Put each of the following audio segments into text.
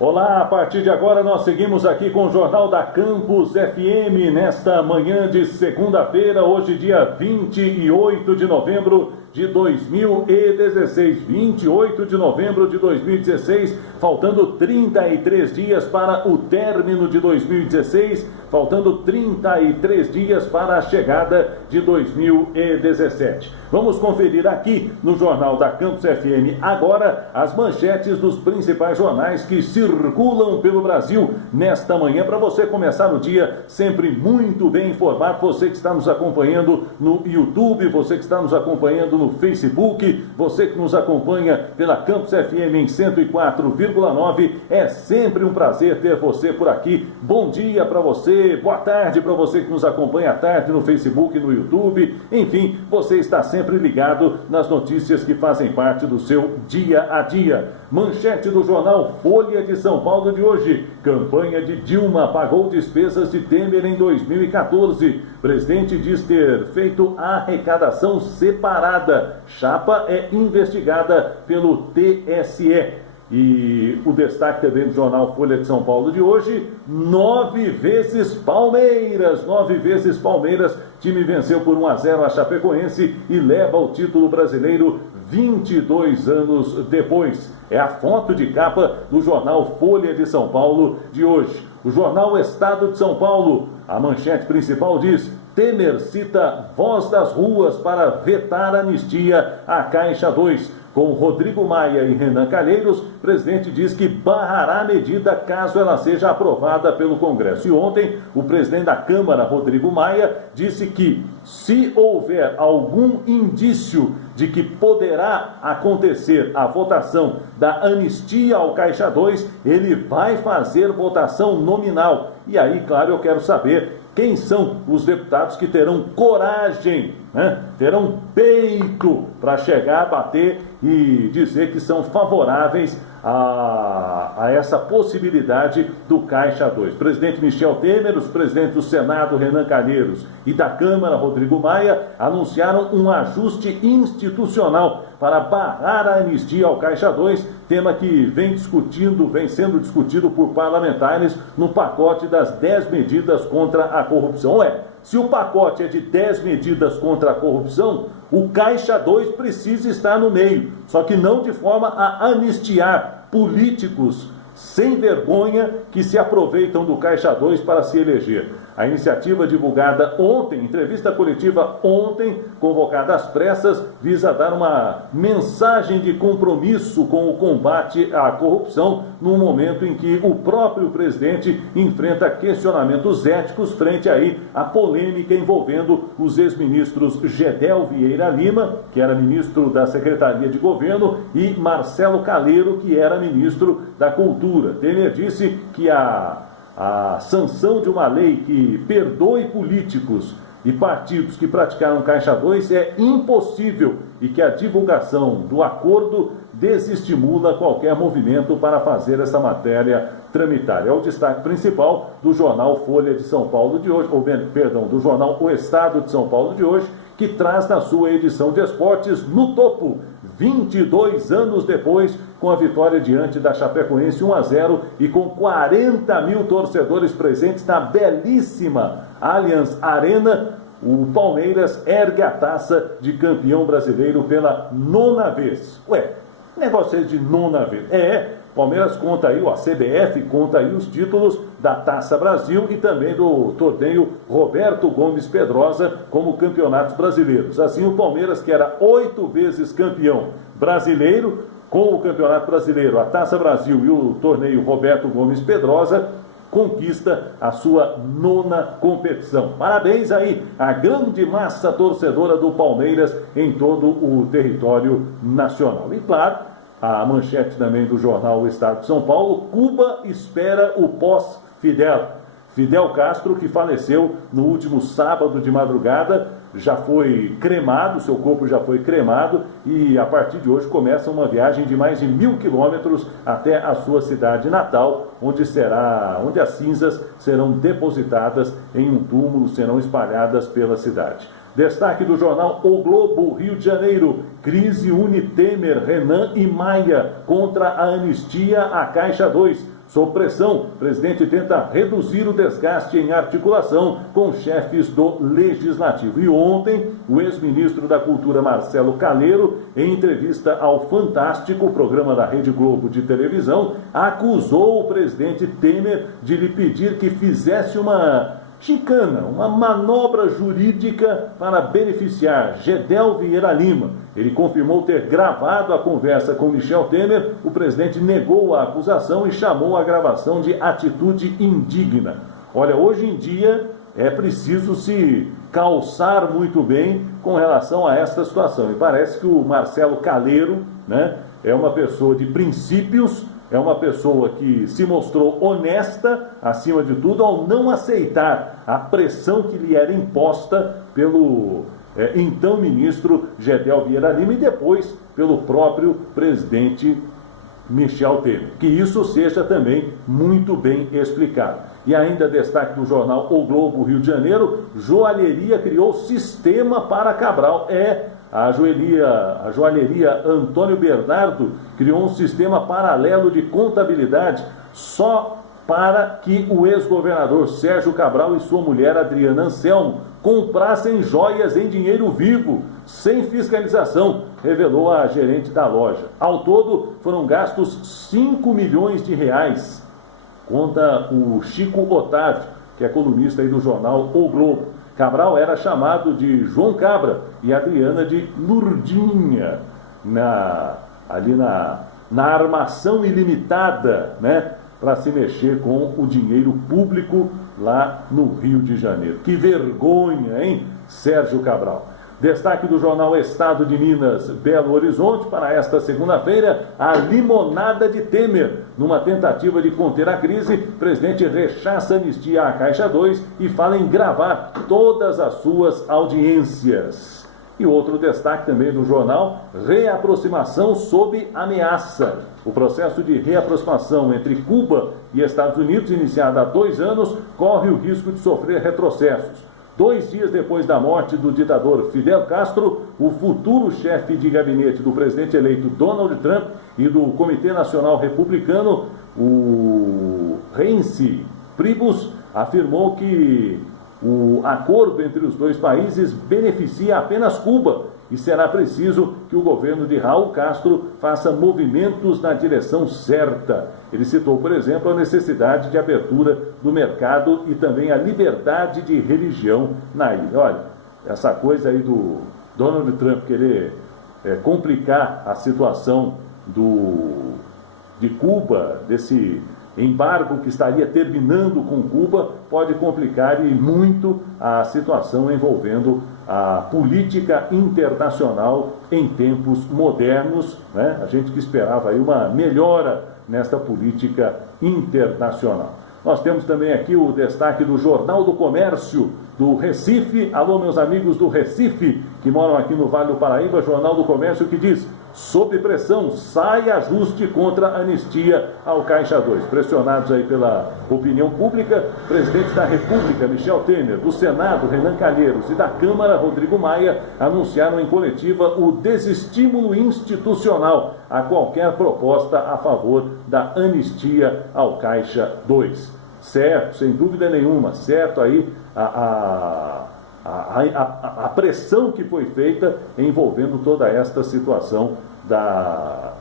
Olá, a partir de agora nós seguimos aqui com o Jornal da Campus FM, nesta manhã de segunda-feira, hoje dia 28 de novembro de 2016, 28 de novembro de 2016, faltando 33 dias para o término de 2016, faltando 33 dias para a chegada de 2017. Vamos conferir aqui no Jornal da Campus FM agora as manchetes dos principais jornais que circulam pelo Brasil nesta manhã, para você começar o dia sempre muito bem informado. Você que está nos acompanhando no YouTube, você que está nos acompanhando no Facebook, você que nos acompanha pela Campus FM em 104,9, é sempre um prazer ter você por aqui. Bom dia para você, boa tarde para você que nos acompanha à tarde no Facebook e no YouTube. Enfim, você está sempre ligado nas notícias que fazem parte do seu dia a dia. Manchete do jornal Folha de São Paulo de hoje: campanha de Dilma pagou despesas de Temer em 2014. Presidente diz ter feito arrecadação separada. Chapa é investigada pelo TSE. E o destaque também do jornal Folha de São Paulo de hoje: 9 vezes Palmeiras. 9 vezes Palmeiras. Time venceu por 1-0 a Chapecoense e leva o título brasileiro 22 anos depois. É a foto de capa do jornal Folha de São Paulo de hoje. O jornal Estado de São Paulo, a manchete principal diz: Temer cita Voz das Ruas para vetar anistia à Caixa 2. Com Rodrigo Maia e Renan Calheiros, o presidente diz que barrará a medida caso ela seja aprovada pelo Congresso. E ontem, o presidente da Câmara, Rodrigo Maia, disse que se houver algum indício de que poderá acontecer a votação da anistia ao Caixa 2, ele vai fazer votação nominal. E aí, claro, eu quero saber quem são os deputados que terão coragem, terão peito para chegar a bater e dizer que são favoráveis a essa possibilidade do Caixa 2. Presidente Michel Temer, os presidentes do Senado, Renan Calheiros, e da Câmara, Rodrigo Maia, anunciaram um ajuste institucional para barrar a anistia ao Caixa 2, tema que vem sendo discutido por parlamentares no pacote das 10 medidas contra a corrupção. Se o pacote é de 10 medidas contra a corrupção, o Caixa 2 precisa estar no meio, só que não de forma a anistiar políticos sem vergonha que se aproveitam do Caixa 2 para se eleger. A iniciativa divulgada ontem, entrevista coletiva ontem, convocada às pressas, visa dar uma mensagem de compromisso com o combate à corrupção, num momento em que o próprio presidente enfrenta questionamentos éticos frente aí à polêmica envolvendo os ex-ministros Gedel Vieira Lima, que era ministro da Secretaria de Governo, e Marcelo Calheiro, que era ministro da Cultura. Temer disse que a sanção de uma lei que perdoe políticos e partidos que praticaram Caixa 2 é impossível e que a divulgação do acordo desestimula qualquer movimento para fazer essa matéria tramitar. É o destaque principal do jornal Folha de São Paulo de hoje, do jornal O Estado de São Paulo de hoje, que traz na sua edição de esportes no topo, 22 anos depois, com a vitória diante da Chapecoense 1-0 e com 40 mil torcedores presentes na belíssima Allianz Arena, o Palmeiras ergue a taça de campeão brasileiro pela 9ª vez. Negócio de 9ª vez. Palmeiras conta aí, a CBF conta aí os títulos da Taça Brasil e também do torneio Roberto Gomes Pedrosa como campeonatos brasileiros. Assim, o Palmeiras, que era 8 vezes campeão brasileiro, com o Campeonato Brasileiro, a Taça Brasil e o torneio Roberto Gomes Pedrosa, conquista a sua 9ª competição. Parabéns aí à grande massa torcedora do Palmeiras em todo o território nacional. E claro, a manchete também do jornal O Estado de São Paulo: Cuba espera o pós-Fidel. Fidel Castro, que faleceu no último sábado de madrugada, já foi cremado, seu corpo já foi cremado, e a partir de hoje começa uma viagem de mais de 1.000 quilômetros até a sua cidade natal, onde as cinzas serão depositadas em um túmulo, serão espalhadas pela cidade. Destaque do jornal O Globo, Rio de Janeiro: crise une Temer, Renan e Maia contra a anistia à Caixa 2. Sob pressão, o presidente tenta reduzir o desgaste em articulação com chefes do Legislativo. E ontem, o ex-ministro da Cultura, Marcelo Calero, em entrevista ao Fantástico, programa da Rede Globo de televisão, acusou o presidente Temer de lhe pedir que fizesse uma chicana, uma manobra jurídica para beneficiar Gedel Vieira Lima. Ele confirmou ter gravado a conversa com Michel Temer. O presidente negou a acusação e chamou a gravação de atitude indigna. Olha, hoje em dia é preciso se calçar muito bem com relação a esta situação. E parece que o Marcelo Calero, né, é uma pessoa de princípios, é uma pessoa que se mostrou honesta, acima de tudo, ao não aceitar a pressão que lhe era imposta pelo então ministro Gedel Vieira Lima e depois pelo próprio presidente Michel Temer. Que isso seja também muito bem explicado. E ainda destaque do jornal O Globo, Rio de Janeiro, joalheria criou sistema para Cabral. A joalheria Antônio Bernardo criou um sistema paralelo de contabilidade só para que o ex-governador Sérgio Cabral e sua mulher Adriana Anselmo comprassem joias em dinheiro vivo, sem fiscalização, revelou a gerente da loja. Ao todo, foram gastos 5 milhões de reais, conta o Chico Otávio, que é colunista aí do jornal O Globo. Cabral era chamado de João Cabra e Adriana de Lurdinha, ali na armação ilimitada, né, para se mexer com o dinheiro público lá no Rio de Janeiro. Que vergonha, hein, Sérgio Cabral? Destaque do jornal Estado de Minas, Belo Horizonte, para esta segunda-feira, a limonada de Temer. Numa tentativa de conter a crise, o presidente rechaça anistia à Caixa 2 e fala em gravar todas as suas audiências. E outro destaque também do jornal, reaproximação sob ameaça. O processo de reaproximação entre Cuba e Estados Unidos, iniciado há 2 anos, corre o risco de sofrer retrocessos. 2 dias depois da morte do ditador Fidel Castro, o futuro chefe de gabinete do presidente eleito Donald Trump e do Comitê Nacional Republicano, o Reince Priebus, afirmou que o acordo entre os 2 países beneficia apenas Cuba e será preciso que o governo de Raul Castro faça movimentos na direção certa. Ele citou, por exemplo, a necessidade de abertura do mercado e também a liberdade de religião na ilha. Olha, essa coisa aí do Donald Trump querer complicar a situação de Cuba, desse embargo que estaria terminando com Cuba, pode complicar e muito a situação envolvendo a política internacional em tempos modernos, né? A gente que esperava aí uma melhora nesta política internacional. Nós temos também aqui o destaque do Jornal do Comércio do Recife. Alô, meus amigos do Recife, que moram aqui no Vale do Paraíba, Jornal do Comércio que diz: sob pressão, sai ajuste contra a anistia ao Caixa 2. Pressionados aí pela opinião pública, presidentes da República, Michel Temer, do Senado, Renan Calheiros, e da Câmara, Rodrigo Maia, anunciaram em coletiva o desestímulo institucional a qualquer proposta a favor da anistia ao Caixa 2. Certo, sem dúvida nenhuma, certo aí a pressão que foi feita envolvendo toda esta situação da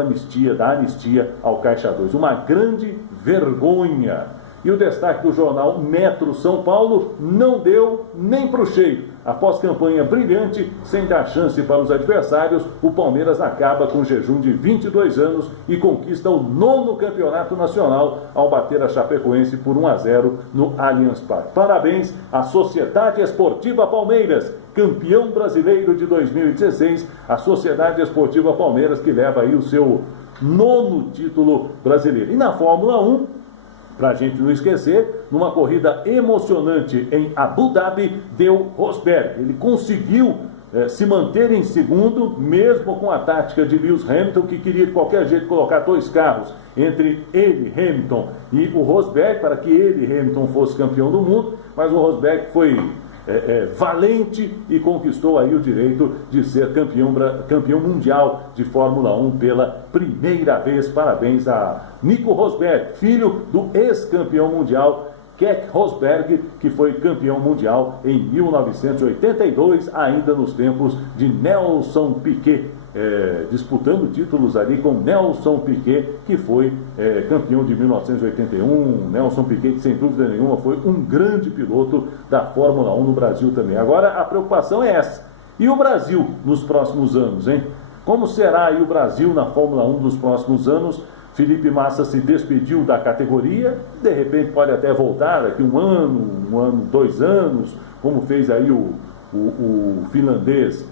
anistia ao Caixa 2. Uma grande vergonha. E o destaque do jornal Metro São Paulo: não deu nem para o cheiro. Após campanha brilhante, sem dar chance para os adversários, o Palmeiras acaba com um jejum de 22 anos e conquista o 9º campeonato nacional ao bater a Chapecoense por 1-0 no Allianz Parque. Parabéns à Sociedade Esportiva Palmeiras, campeão brasileiro de 2016, a Sociedade Esportiva Palmeiras, que leva aí o seu 9º título brasileiro. E na Fórmula 1, para a gente não esquecer, numa corrida emocionante em Abu Dhabi, deu Rosberg. Ele conseguiu se manter em segundo, mesmo com a tática de Lewis Hamilton, que queria de qualquer jeito colocar 2 carros entre ele, Hamilton, e o Rosberg, para que ele, Hamilton, fosse campeão do mundo, mas o Rosberg foi valente e conquistou aí o direito de ser campeão mundial de Fórmula 1 pela primeira vez. Parabéns a Nico Rosberg, filho do ex-campeão mundial Keke Rosberg, que foi campeão mundial em 1982, ainda nos tempos de Nelson Piquet, disputando títulos ali com Nelson Piquet, que foi campeão de 1981. Nelson Piquet, que sem dúvida nenhuma foi um grande piloto da Fórmula 1 no Brasil também. Agora a preocupação é essa. E o Brasil nos próximos anos, hein? Como será aí o Brasil na Fórmula 1 nos próximos anos? Felipe Massa se despediu da categoria, de repente pode até voltar daqui um ano, 2 anos, como fez aí o finlandês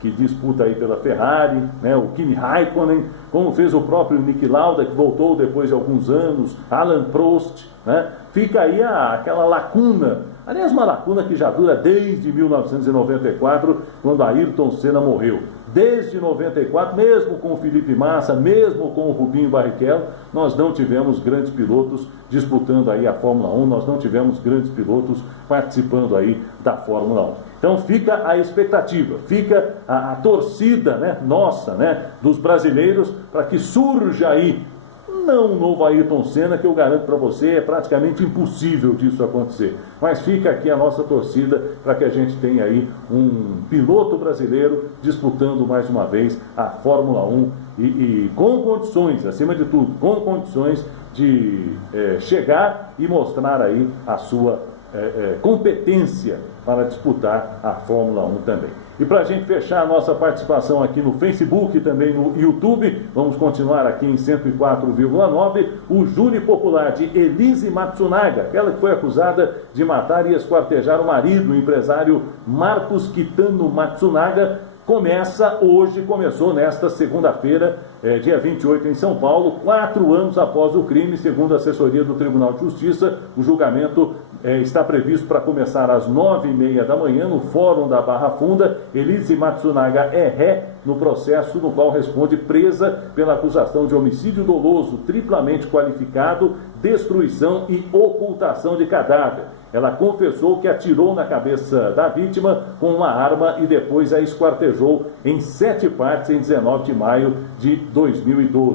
que disputa aí pela Ferrari, né, o Kimi Raikkonen, como fez o próprio Niki Lauda, que voltou depois de alguns anos, Alan Prost, né? Fica aí aquela lacuna, aliás, uma lacuna que já dura desde 1994, quando Ayrton Senna morreu. Desde 94, mesmo com o Felipe Massa, mesmo com o Rubinho Barrichello, nós não tivemos grandes pilotos disputando aí a Fórmula 1, nós não tivemos grandes pilotos participando aí da Fórmula 1. Então fica a expectativa, fica a torcida, né, nossa, né, dos brasileiros, para que surja aí, não um novo Ayrton Senna, que eu garanto para você, é praticamente impossível disso acontecer. Mas fica aqui a nossa torcida para que a gente tenha aí um piloto brasileiro disputando mais uma vez a Fórmula 1 e com condições, acima de tudo, com condições de chegar e mostrar aí a sua competência para disputar a Fórmula 1 também. E para a gente fechar a nossa participação aqui no Facebook e também no YouTube, vamos continuar aqui em 104,9, o júri popular de Elise Matsunaga, aquela que foi acusada de matar e esquartejar o marido, o empresário Marcos Kitano Matsunaga, começou nesta segunda-feira, dia 28, em São Paulo, 4 anos após o crime, segundo a assessoria do Tribunal de Justiça. O julgamento está previsto para começar às 9h30 da manhã, no Fórum da Barra Funda. Elise Matsunaga é ré no processo no qual responde presa pela acusação de homicídio doloso triplamente qualificado, destruição e ocultação de cadáver. Ela confessou que atirou na cabeça da vítima com uma arma e depois a esquartejou em 7 partes em 19 de maio de 2012.